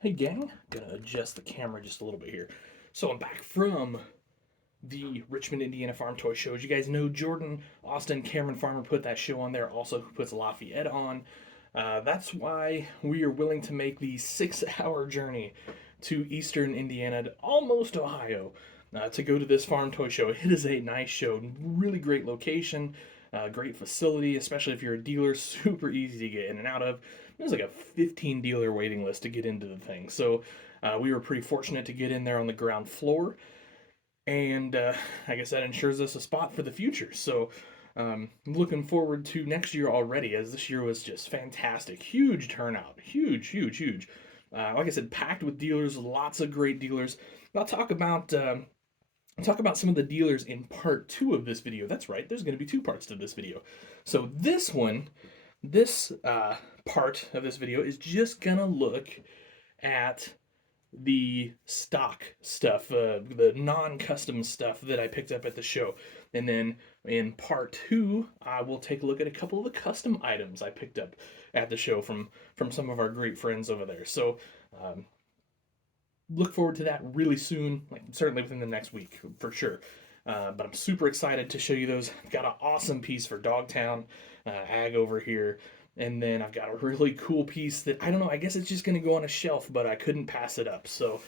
Hey gang, gonna adjust the camera just a little bit here. So I'm back from the Richmond, Indiana Farm Toy Show. As you guys know, Jordan, Austin, Cameron Farmer put that show on there, also who puts Lafayette on. That's why we are willing to make the 6 hour journey to eastern Indiana, to almost Ohio, to go to this farm toy show. It is a nice show, really great location, great facility, especially if you're a dealer, super easy to get in and out of. There's like a 15 dealer waiting list to get into the thing. So we were pretty fortunate to get in there on the ground floor. And I guess that ensures us a spot for the future. So looking forward to next year already, as this year was just fantastic. Huge turnout, huge, huge, huge. Like I said, packed with dealers, lots of great dealers. I'll talk about some of the dealers in part two of this video. That's right, there's going to be two parts to this video. So this part of this video is just gonna look at the stock stuff, the non-custom stuff that I picked up at the show. And then in part two, I will take a look at a couple of the custom items I picked up at the show from some of our great friends over there. So look forward to that really soon, like certainly within the next week for sure. But I'm super excited to show you those. Got an awesome piece for Dogtown Ag over here. And then I've got a really cool piece that I don't know. I guess it's just going to go on a shelf, but I couldn't pass it up. So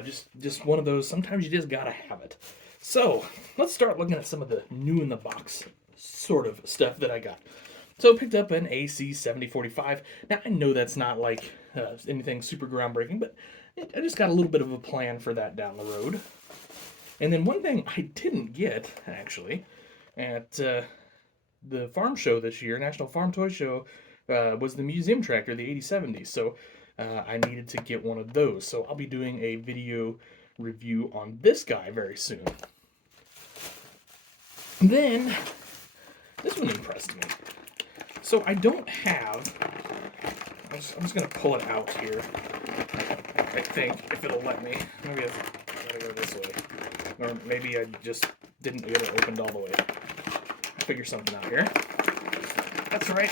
just one of those. Sometimes you just gotta have it. So let's start looking at some of the new in the box sort of stuff that I got. So I picked up an AC 7045. Now I know that's not like anything super groundbreaking, but I just got a little bit of a plan for that down the road. And then one thing I didn't get actually at the farm show this year, National Farm Toy Show, was the museum tractor, the 8070. So I needed to get one of those. So I'll be doing a video review on this guy very soon. Then this one impressed me. So I don't have. I'm just gonna pull it out here. I think if it'll let me. Maybe I gotta go this way, or maybe I just didn't get it opened all the way. I'll figure something out here. That's right.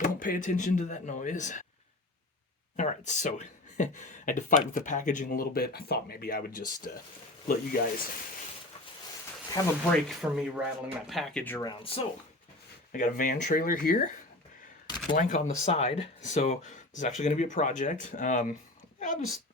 Don't pay attention to that noise. All right, so I had to fight with the packaging a little bit. I thought maybe I would just let you guys have a break from me rattling that package around. So I got a van trailer here, blank on the side. So this is actually going to be a project. I'll just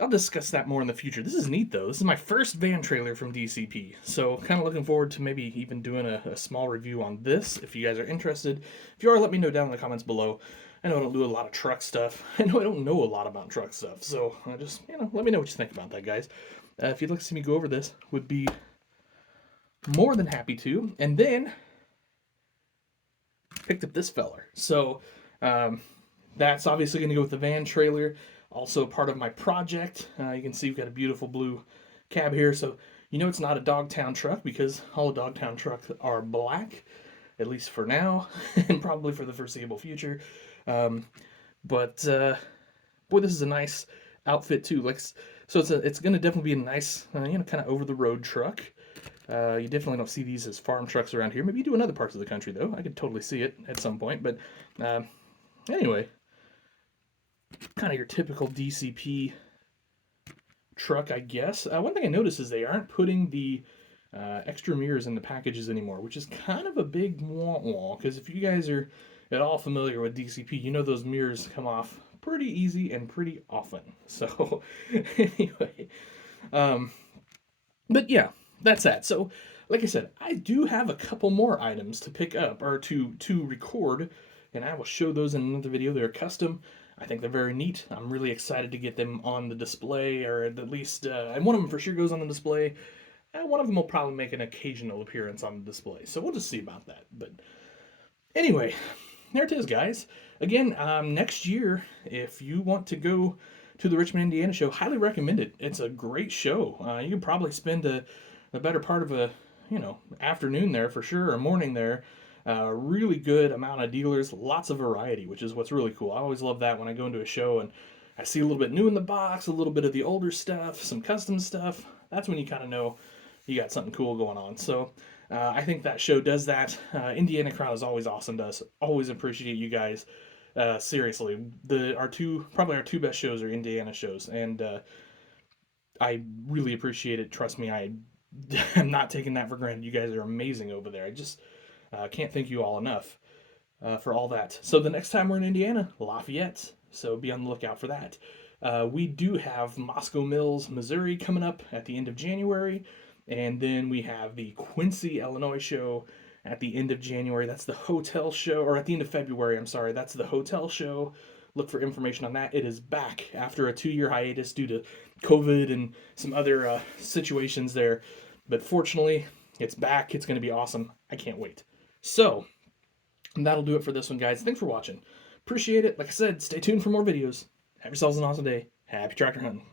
I'll discuss that more in the future. This is neat though. This is my first van trailer from DCP. So kind of looking forward to maybe even doing a small review on this if you guys are interested. If you are, let me know down in the comments below. I know I don't do a lot of truck stuff. I know I don't know a lot about truck stuff. So just, let me know what you think about that, guys. If you'd like to see me go over this, would be more than happy to. And then picked up this feller. So that's obviously going to go with the van trailer. Also part of my project. You can see we've got a beautiful blue cab here. So you know it's not a Dogtown truck because all Dogtown trucks are black, at least for now, and probably for the foreseeable future. But boy, this is a nice outfit too. Like, so it's going to definitely be a nice, kind of over the road truck. You definitely don't see these as farm trucks around here. Maybe you do in other parts of the country though. I could totally see it at some point. But anyway, kind of your typical DCP truck, I guess. One thing I noticed is they aren't putting the extra mirrors in the packages anymore, which is kind of a big wah-wah, because if you guys are at all familiar with DCP, you know those mirrors come off pretty easy and pretty often. So anyway, but yeah, that's that. So like I said, I do have a couple more items to pick up or to record, and I will show those in another video. They're custom. I think they're very neat. I'm really excited to get them on the display, or at least, and one of them for sure goes on the display. And one of them will probably make an occasional appearance on the display. So we'll just see about that. But anyway, there it is, guys. Again, next year, if you want to go to the Richmond, Indiana show, highly recommend it. It's a great show. You can probably spend a better part of a afternoon there for sure, or morning there. Really good amount of dealers, lots of variety, which is what's really cool. I always love that when I go into a show and I see a little bit new in the box, a little bit of the older stuff, some custom stuff. That's when you kind of know you got something cool going on. So I think that show does that. Indiana crowd is always awesome to us. Always appreciate you guys Seriously, probably our two best shows are Indiana shows, and I really appreciate it. Trust me, I am not taking that for granted. You guys are amazing over there. I just can't thank you all enough for all that. So the next time we're in Indiana, Lafayette. So be on the lookout for that. We do have Moscow Mills, Missouri coming up at the end of January. And then we have the Quincy, Illinois show at the end of January. That's the hotel show, or at the end of February, I'm sorry. That's the hotel show. Look for information on that. It is back after a 2-year hiatus due to COVID and some other situations there. But fortunately, it's back. It's going to be awesome. I can't wait. So, and that'll do it for this one, guys. Thanks for watching. Appreciate it. Like I said, stay tuned for more videos. Have yourselves an awesome day. Happy tractor hunting.